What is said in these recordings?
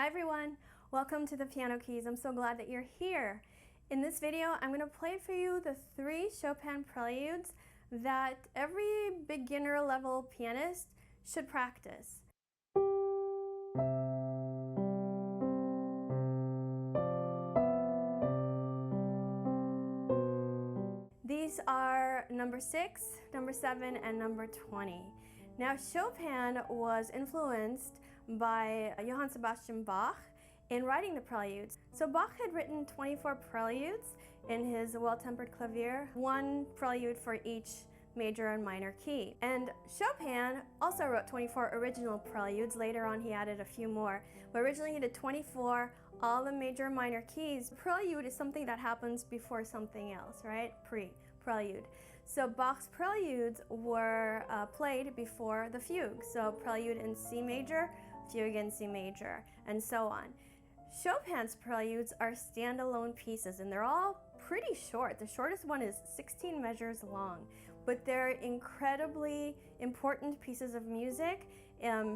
Hi everyone, welcome to the Piano Keys. I'm so glad that you're here. In this video, I'm going to play for you the 3 Chopin Preludes that every beginner level pianist should practice. These are number 6, number 7, and number 20. Now, Chopin was influenced by Johann Sebastian Bach in writing the preludes. So Bach had written 24 preludes in his Well-Tempered Clavier, 1 prelude for each major and minor key. And Chopin also wrote 24 original preludes. Later on he added a few more, but originally he did 24, all the major and minor keys. Prelude is something that happens before something else, right? Prelude. So Bach's preludes were played before the fugue. So prelude in C major, fugue in C major, and so on. Chopin's preludes are standalone pieces and they're all pretty short. The shortest one is 16 measures long, but they're incredibly important pieces of music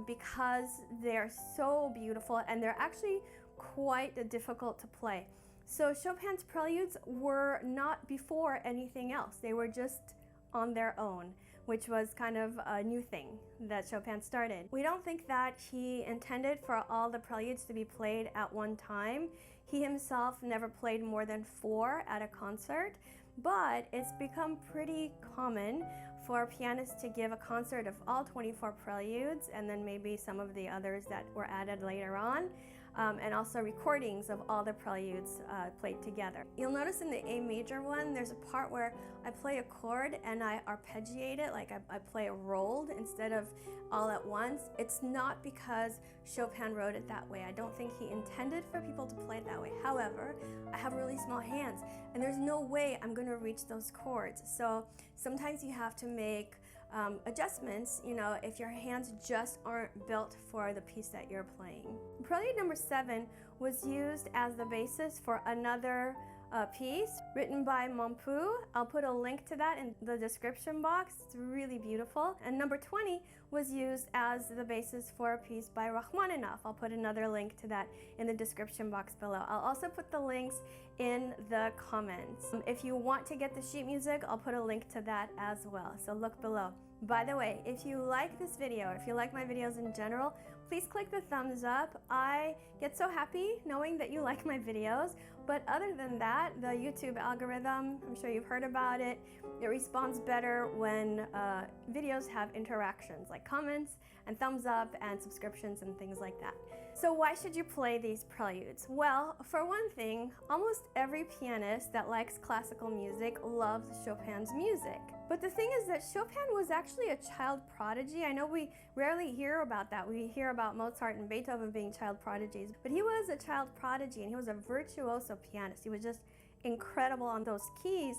because they're so beautiful and they're actually quite difficult to play. So Chopin's preludes were not before anything else. They were just on their own, which was kind of a new thing that Chopin started. We don't think that he intended for all the preludes to be played at one time. He himself never played more than 4 at a concert, but it's become pretty common for pianists to give a concert of all 24 preludes and then maybe some of the others that were added later on, and also recordings of all the preludes played together. You'll notice in the A major one, there's a part where I play a chord and I arpeggiate it, like I play it rolled instead of all at once. It's not because Chopin wrote it that way. I don't think he intended for people to play it that way. However, I have really small hands and there's no way I'm going to reach those chords. So sometimes you have to make adjustments, you know, if your hands just aren't built for the piece that you're playing. Prelude number 7 was used as the basis for another piece written by Montpu. I'll put a link to that in the description box. It's really beautiful. And number 20 was used as the basis for a piece by Rachmaninoff. I'll put another link to that in the description box below. I'll also put the links in the comments. If you want to get the sheet music, I'll put a link to that as well. So look below. By the way, if you like this video, or if you like my videos in general, please click the thumbs up. I get so happy knowing that you like my videos. But other than that, the YouTube algorithm, I'm sure you've heard about it, it responds better when videos have interactions like comments and thumbs up and subscriptions and things like that. So why should you play these preludes? Well, for one thing, almost every pianist that likes classical music loves Chopin's music. But the thing is that Chopin was actually a child prodigy. I know we rarely hear about that. We hear about Mozart and Beethoven being child prodigies, but he was a child prodigy and he was a virtuoso pianist. He was just incredible on those keys,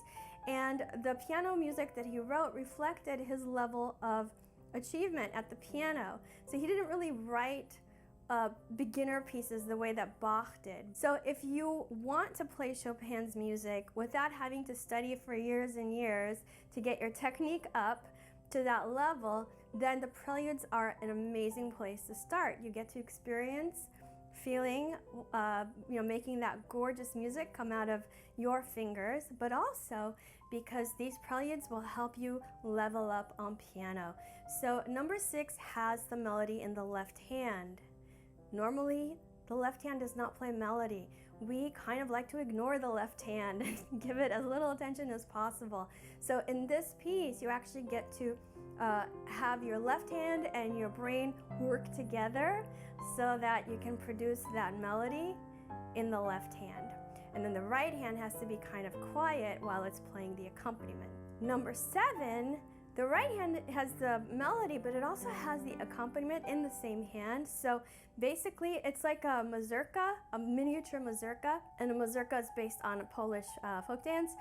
and the piano music that he wrote reflected his level of achievement at the piano. So he didn't really write beginner pieces the way that Bach did. So if you want to play Chopin's music without having to study for years and years to get your technique up to that level, then the preludes are an amazing place to start. You get to experience feeling, making that gorgeous music come out of your fingers, but also because these preludes will help you level up on piano. So number 6 has the melody in the left hand. Normally, the left hand does not play melody. We kind of like to ignore the left hand and give it as little attention as possible. So in this piece, you actually get to have your left hand and your brain work together so that you can produce that melody in the left hand. And then the right hand has to be kind of quiet while it's playing the accompaniment. Number 7, the right hand has the melody, but it also has the accompaniment in the same hand. So basically, it's like a mazurka, a miniature mazurka, and a mazurka is based on a Polish folk dance.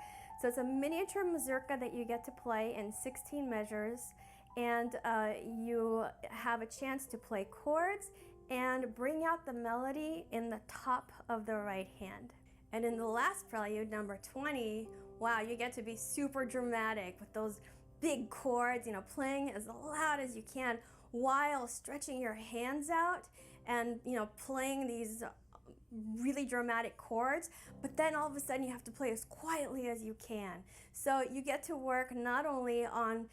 So it's a miniature mazurka that you get to play in 16 measures, and you have a chance to play chords and bring out the melody in the top of the right hand. And in the last prelude, number 20, wow, you get to be super dramatic with those big chords, playing as loud as you can while stretching your hands out and playing these really dramatic chords, but then all of a sudden you have to play as quietly as you can. So you get to work not only on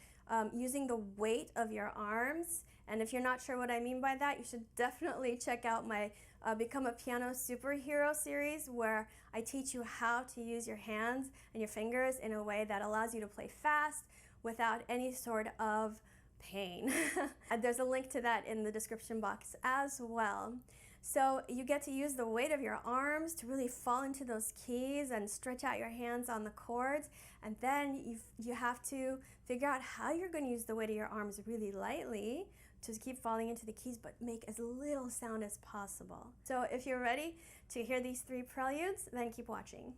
using the weight of your arms, and if you're not sure what I mean by that, you should definitely check out my Become a Piano Superhero series, where I teach you how to use your hands and your fingers in a way that allows you to play fast without any sort of pain. There's a link to that in the description box as well. So you get to use the weight of your arms to really fall into those keys and stretch out your hands on the chords, and then you have to figure out how you're going to use the weight of your arms really lightly to keep falling into the keys but make as little sound as possible. So if you're ready to hear these 3 preludes, then keep watching.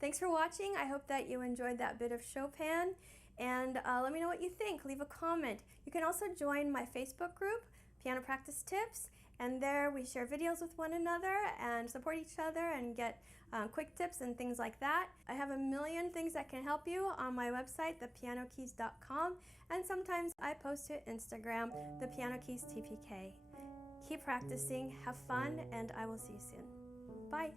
Thanks for watching. I hope that you enjoyed that bit of Chopin, and let me know what you think. Leave a comment. You can also join my Facebook group, Piano Practice Tips, and there we share videos with one another and support each other and get quick tips and things like that. I have a million things that can help you on my website, thepianokeys.com, and sometimes I post to Instagram, the Piano Keys TPK. Keep practicing, have fun, and I will see you soon. Bye.